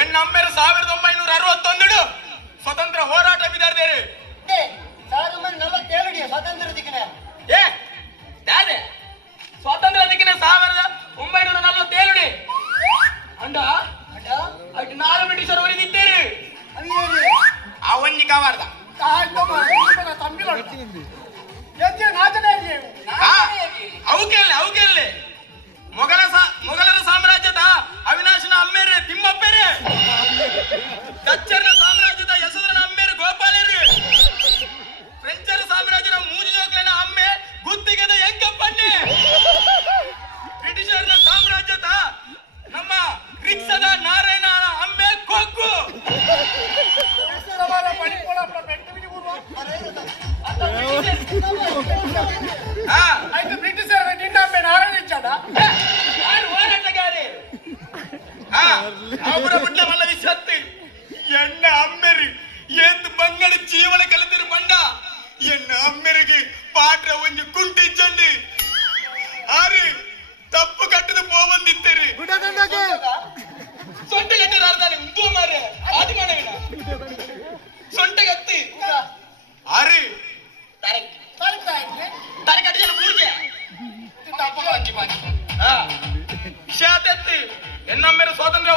ಎನ್ನಮ್ಮೆರು 1961 ಸ್ವತಂತ್ರ ಹೋರಾಟ ಬಿದ್ದಾರ್ದೇರು 1947 ಸ್ವಾತಂತ್ರ್ಯ ದಿಕ್ಕಿನ ಏ ದಾದೆ ಸ್ವಾತಂತ್ರ್ಯ ದಿಕ್ಕಿನ 1947 ಅಂಡ ಅಟ್ ನಾಲ್ಕು ಬ್ರಿಟಿಷರು ಒಲಿದಿದ್ದೇರು ಅವನ್ನಿ ಕಾವಾರ್ದ ಅವಕೆಲ್ಲೇ ಮೊಘಲರ ಸಾಮ್ರಾಜ್ಯದ ಅವಿನಾಶನ ಅಮ್ಮೇರೆ ತಿಮ್ಮಪ್ಪೇರೆ, ಡಚ್ಚರ ಸಾಮ್ರಾಜ್ಯದ ಯಶೋಧರನ ಅಮ್ಮೇರೆ ಗೋಪಾಲೇರು, ಫ್ರೆಂಚರ ಸಾಮ್ರಾಜ್ಯದ ಮೂಜಿಜೋಕ್ಲನ ಅಮ್ಮೆ ಗುತ್ತಿಗೆದ ಎಂಕಪ್ಪಣ್ಣೆ, ಬ್ರಿಟಿಷರ ಸಾಮ್ರಾಜ್ಯದ ನಮ್ಮ ರಿಕ್ಸದ ನಾರಾಯಣ ಅಮ್ಮೆ ಕೊಕ್ಕು, ಬ್ರಿಟಿಷರ ನಿನ್ನ ಅಮ್ಮೆ ನಾರಾಯಣ ಇಚ್ಚಾಡ ಹೋರಾಟಗಾರಿ ಅವರ ಬಿಟ್ಟವಲ್ಲ ವಿಸತ್ತು ಎನ್ನ ಅಮ್ಮೆರಿ ಎಂದು ಬಂಗಡ ಜೀವನ ಕಲಿತಿರು ಬಂಡ ಎನ್ನ ಅಮ್ಮೆರಿಗೆ ಪಾಟ್ರ ಒಂದು ಕುಂಟಿ ಚಂಡಿ ಆರಿ ತಪ್ಪು ಕಟ್ಟದ ಪೋವಂದಿತ್ತೇರಿ ಸೊಂಟಗತ್ತಿ ಅರ್ಧಾನೆ ಉಂಟು ಮಾರೆ ಆದಿ ಮಾಡವಿನ ಸೊಂಟಗತ್ತಿ ಆರಿ ತರಕಟ್ಟಿ ಮೂರ್ಗೆ ಶಾತೆತ್ತಿ ಎನ್ನಮ್ಮೆರು ಸ್ವಾತಂತ್ರ್ಯ